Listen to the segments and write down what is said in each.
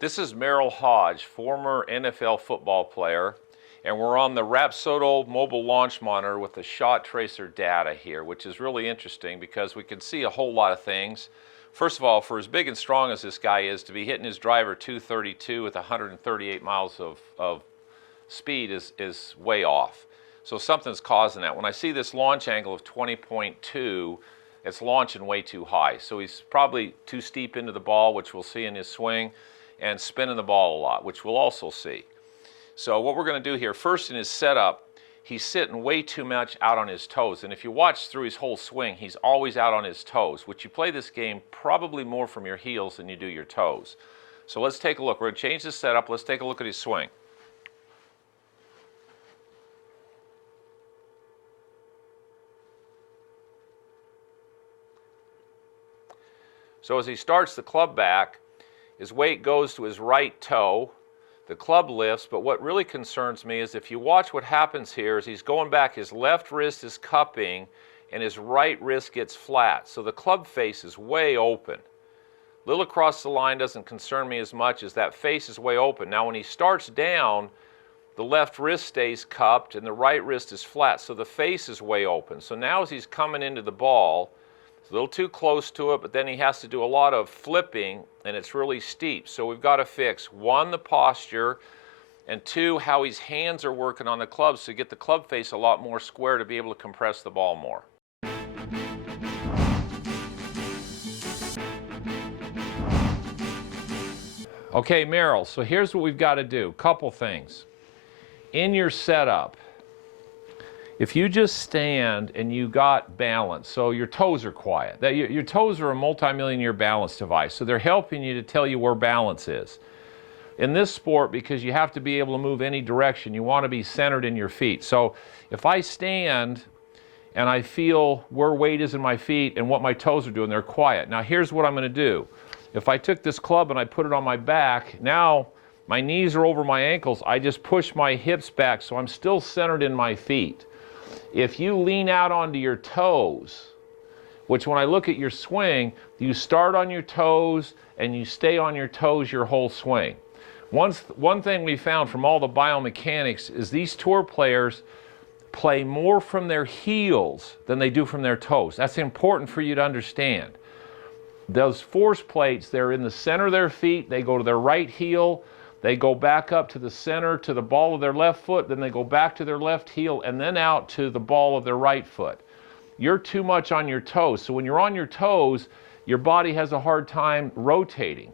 This is Merril Hoge, former NFL football player, and we're on the Rapsodo Mobile Launch Monitor with the shot tracer data here, which is really interesting because we can see a whole lot of things. First of all, for as big and strong as this guy is, to be hitting his driver 232 with 138 miles of speed is way off. So something's causing that. When I see this launch angle of 20.2, it's launching way too high. So he's probably too steep into the ball, which we'll see in his swing, and spinning the ball a lot, which we'll also see. So what we're going to do here, first in his setup, he's sitting way too much out on his toes. And if you watch through his whole swing, he's always out on his toes, which you play this game probably more from your heels than you do your toes. So let's take a look. We're going to change the setup. Let's take a look at his swing. So as he starts the club back, his weight goes to his right toe, the club lifts, but what really concerns me is if you watch what happens here is he's going back, his left wrist is cupping, and his right wrist gets flat. So the club face is way open. Little across the line doesn't concern me as much as that face is way open. Now when he starts down, the left wrist stays cupped and the right wrist is flat, so the face is way open. So now as he's coming into the ball, a little too close to it, but then he has to do a lot of flipping, and it's really steep. So we've got to fix, one, the posture, and two, how his hands are working on the clubs to get the club face a lot more square to be able to compress the ball more. Okay, Merril, so here's what we've got to do. Couple things. In your setup, if you just stand and you got balance, so your toes are quiet. Your toes are a multi-million-year balance device, so they're helping you to tell you where balance is. In this sport, because you have to be able to move any direction, you want to be centered in your feet. So if I stand and I feel where weight is in my feet and what my toes are doing, they're quiet. Now here's what I'm going to do. If I took this club and I put it on my back, now my knees are over my ankles. I just push my hips back, so I'm still centered in my feet. If you lean out onto your toes, which when I look at your swing, you start on your toes and you stay on your toes your whole swing. One thing we found from all the biomechanics is these tour players play more from their heels than they do from their toes. That's important for you to understand. Those force plates, they're in the center of their feet, they go to their right heel, they go back up to the center to the ball of their left foot, then they go back to their left heel and then out to the ball of their right foot. You're too much on your toes. So when you're on your toes, your body has a hard time rotating.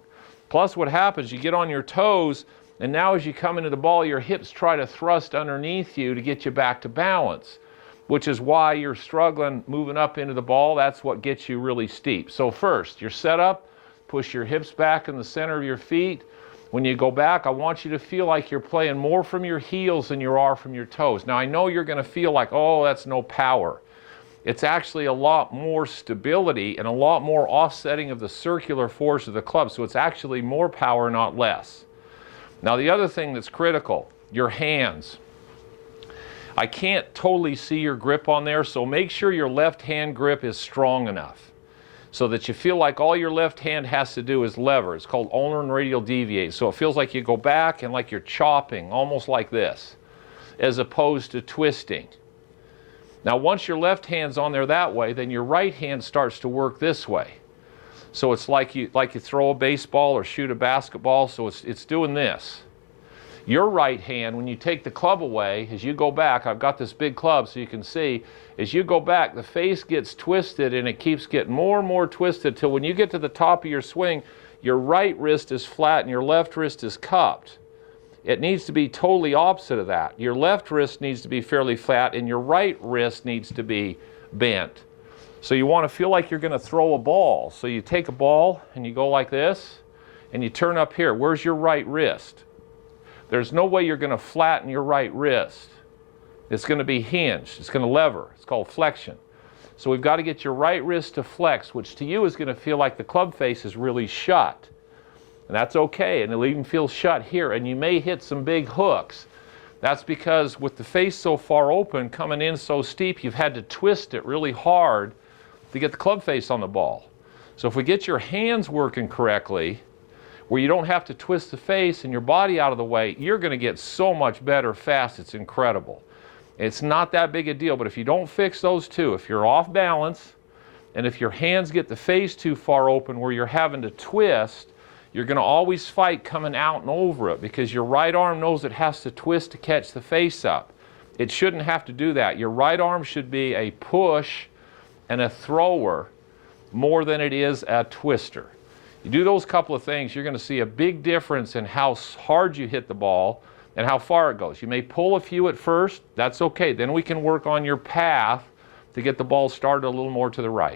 Plus what happens, you get on your toes and now as you come into the ball, your hips try to thrust underneath you to get you back to balance, which is why you're struggling moving up into the ball. That's what gets you really steep. So first, your setup, push your hips back in the center of your feet. When you go back, I want you to feel like you're playing more from your heels than you are from your toes. Now, I know you're going to feel like, oh, that's no power. It's actually a lot more stability and a lot more offsetting of the circular force of the club, so it's actually more power, not less. Now, the other thing that's critical, your hands. I can't totally see your grip on there, so make sure your left hand grip is strong enough so that you feel like all your left hand has to do is lever. It's called ulnar and radial deviate. So it feels like you go back and like you're chopping, almost like this, as opposed to twisting. Now once your left hand's on there that way, then your right hand starts to work this way. So it's like you throw a baseball or shoot a basketball, so it's doing this. Your right hand, when you take the club away, as you go back, I've got this big club so you can see, as you go back, the face gets twisted and it keeps getting more and more twisted till when you get to the top of your swing, your right wrist is flat and your left wrist is cupped. It needs to be totally opposite of that. Your left wrist needs to be fairly flat and your right wrist needs to be bent. So you want to feel like you're going to throw a ball. So you take a ball and you go like this and you turn up here. Where's your right wrist? There's no way you're going to flatten your right wrist. It's going to be hinged. It's going to lever. It's called flexion. So we've got to get your right wrist to flex, which to you is going to feel like the club face is really shut. And that's okay, and it'll even feel shut here. And you may hit some big hooks. That's because with the face so far open, coming in so steep, you've had to twist it really hard to get the club face on the ball. So if we get your hands working correctly, where you don't have to twist the face and your body out of the way, you're going to get so much better fast. It's incredible. It's not that big a deal, but if you don't fix those two, if you're off balance and if your hands get the face too far open where you're having to twist, you're going to always fight coming out and over it because your right arm knows it has to twist to catch the face up. It shouldn't have to do that. Your right arm should be a push and a thrower more than it is a twister. You do those couple of things, you're going to see a big difference in how hard you hit the ball and how far it goes. You may pull a few at first, that's okay. Then we can work on your path to get the ball started a little more to the right.